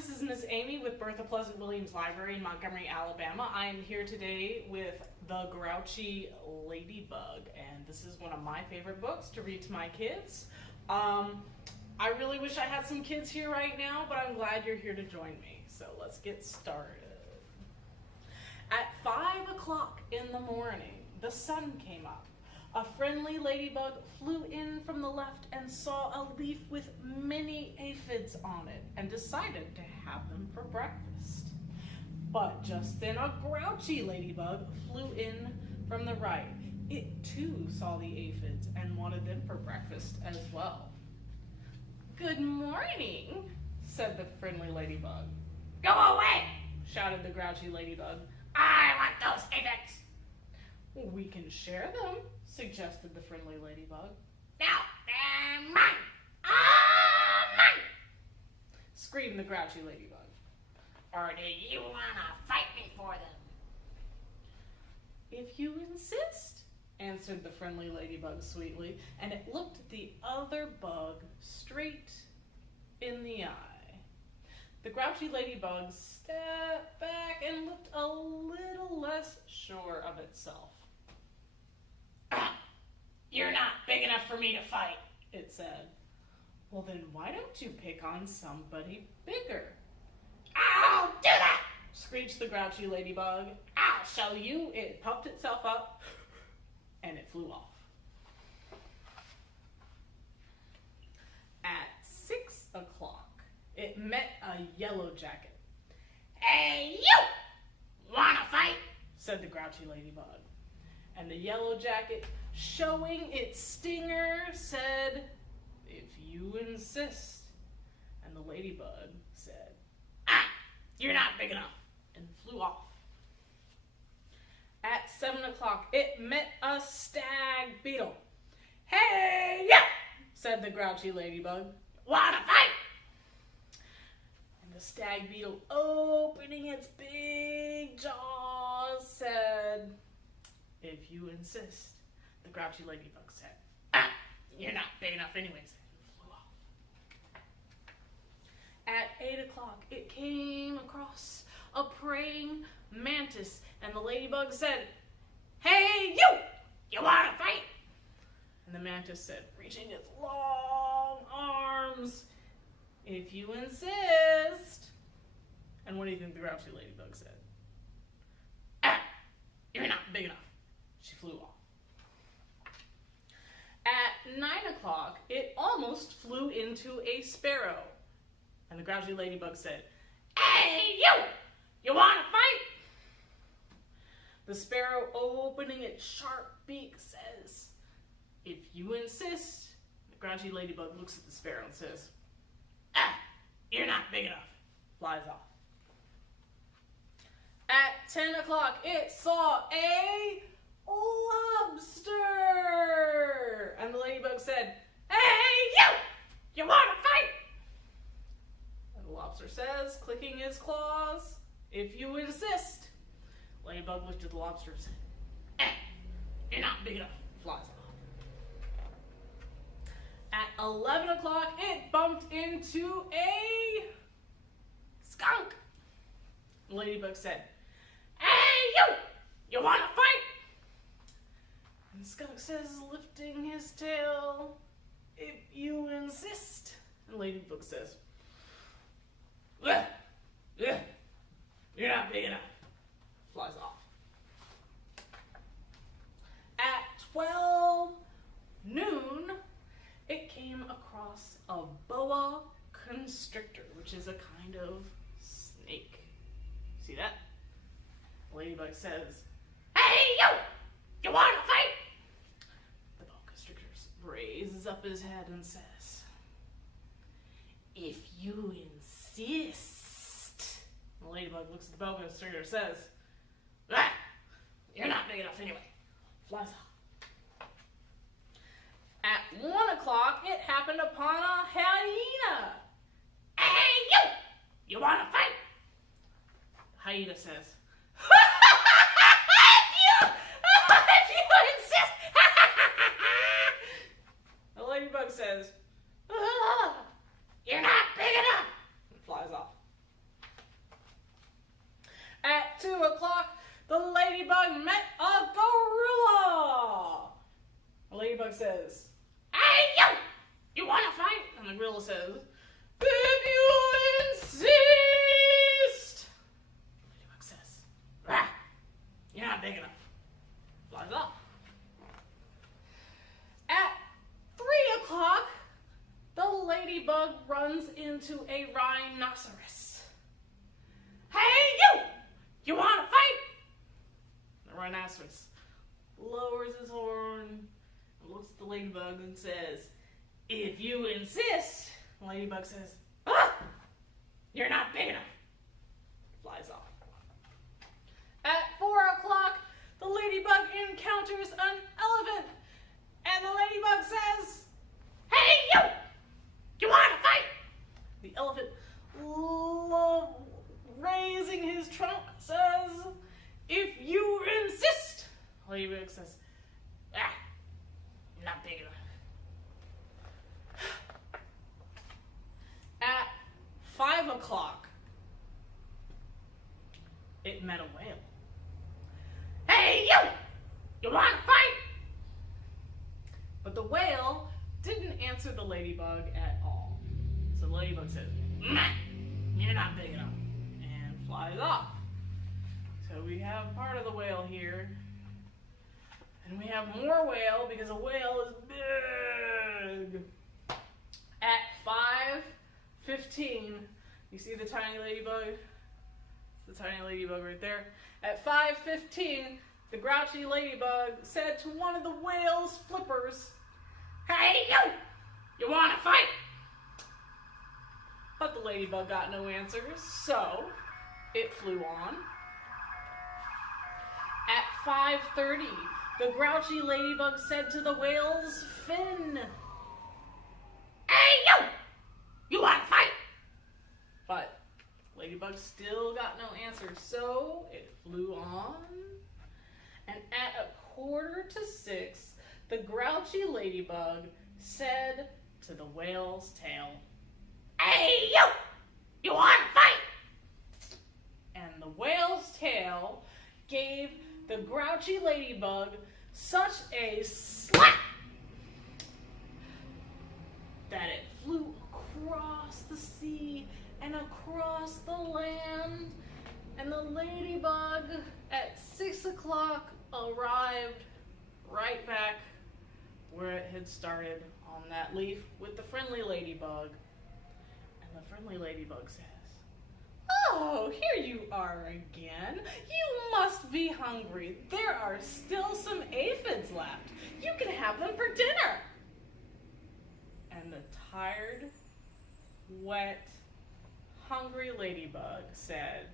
this is Miss Amy with Bertha Pleasant Williams Library in Montgomery, Alabama. I am here today with the Grouchy Ladybug, and this is one of my favorite books to read to my kids. I really wish I had some kids here right now, but I'm glad you're here to join me. So let's get started. At 5 o'clock in the morning, the sun came up. A friendly ladybug flew in from the left and saw a leaf with many aphids on it and decided to have them for breakfast. But just then a grouchy ladybug flew in from the right. It too saw the aphids and wanted them for breakfast as well. "Good morning," said the friendly ladybug. Go away! Shouted the grouchy ladybug. I want those aphids! "We can share them," suggested the friendly ladybug. No, they're mine! Mine! Screamed the grouchy ladybug. Or do you want to fight me for them? "If you insist," answered the friendly ladybug sweetly, and it looked the other bug straight in the eye. The grouchy ladybug stepped back and looked a little less sure of itself. You're not big enough for me to fight, it said. "Well, then why don't you pick on somebody bigger?" I'll do that! Screeched the grouchy ladybug. "I'll show you." It puffed itself up and it flew off. At 6 o'clock, it met a yellow jacket. Hey, you! Wanna fight? Said the grouchy ladybug. And the yellow jacket, showing its stinger, said, "If you insist." And the ladybug said, You're not big enough. and flew off. At 7 o'clock, it met a stag beetle. Hey, you! Said the grouchy ladybug. Wanna fight? And the stag beetle, opening its big jaws, said, "If you insist." The grouchy ladybug said, You're not big enough anyways. and flew off. At 8 o'clock, it came across a praying mantis, and the ladybug said, "Hey, you!" You wanna fight? And the mantis said, reaching its long arms, "If you insist." And what do you think the grouchy ladybug said? You're not big enough. She flew off. At 9 o'clock, it almost flew into a sparrow. And the grouchy ladybug said, Hey, you! You wanna fight? The sparrow, opening its sharp beak, says, "If you insist." The grouchy ladybug looks at the sparrow and says, You're not big enough. flies off. At 10 o'clock, it saw a lobster. And the ladybug said, Hey, you! You wanna fight? and the lobster says, clicking his claws, "If you insist." Ladybug looked at the lobster and said, You're not big enough. flies off. At 11 o'clock, it bumped into a skunk. The ladybug said, Hey, you! You wanna fight? and the skunk says, lifting his tail, "If you insist." And the ladybug says, You're not big enough. flies off. At 12 noon, it came across a boa constrictor, which is a kind of snake. See that? The ladybug says, Hey, you! You wanna fight? the boa constrictor raises up his head and says, "If you insist." The ladybug looks at the boa constrictor and says, You're not big enough anyway. flies off. At 1 o'clock, it happened upon a hyena. Hey, you! You wanna fight? The hyena says, If you insist. the ladybug says, You're not big enough. and flies off. the gorilla says, "If you insist." Ladybug says, "Ah, you're not big enough." Flies off. At 3 o'clock, the ladybug runs into a rhinoceros. "Hey, you! You want to fight?" The rhinoceros lowers his horn and looks at the ladybug and says, "If you insist." The ladybug says, "Ah, you're not big enough." Flies off. At 4 o'clock, the ladybug encounters an elephant, and the ladybug says, Hey, you! You want to fight? the elephant, raising his trunk, says, "If you insist." The ladybug says, Ah, not big enough. At 5 o'clock, it met a whale. Hey, you! You want to fight? But the whale didn't answer the ladybug at all. So the ladybug says, Nah, you're not big enough. and flies off. So we have part of the whale here. And we have more whale because a whale is big. At 5:15, you see the tiny ladybug? It's the tiny ladybug right there. At 5:15, the grouchy ladybug said to one of the whale's flippers, Hey, you! You want to fight? but the ladybug got no answers, so it flew on. At 5:30, the grouchy ladybug said to the whale's fin, Hey, you! You want to fight? but ladybug still got no answer, so it flew on. And at 5:45, the grouchy ladybug said to the whale's tail, Hey, you! You want to fight? and the whale's tail gave the grouchy ladybug such a slap that it flew across the sea and across the land, and the ladybug at 6 o'clock arrived right back where it had started, on that leaf with the friendly ladybug. And the friendly ladybug says, "Oh, here you are again. You must be hungry. There are still some aphids left. You can have them for dinner." And the tired, wet, hungry ladybug said,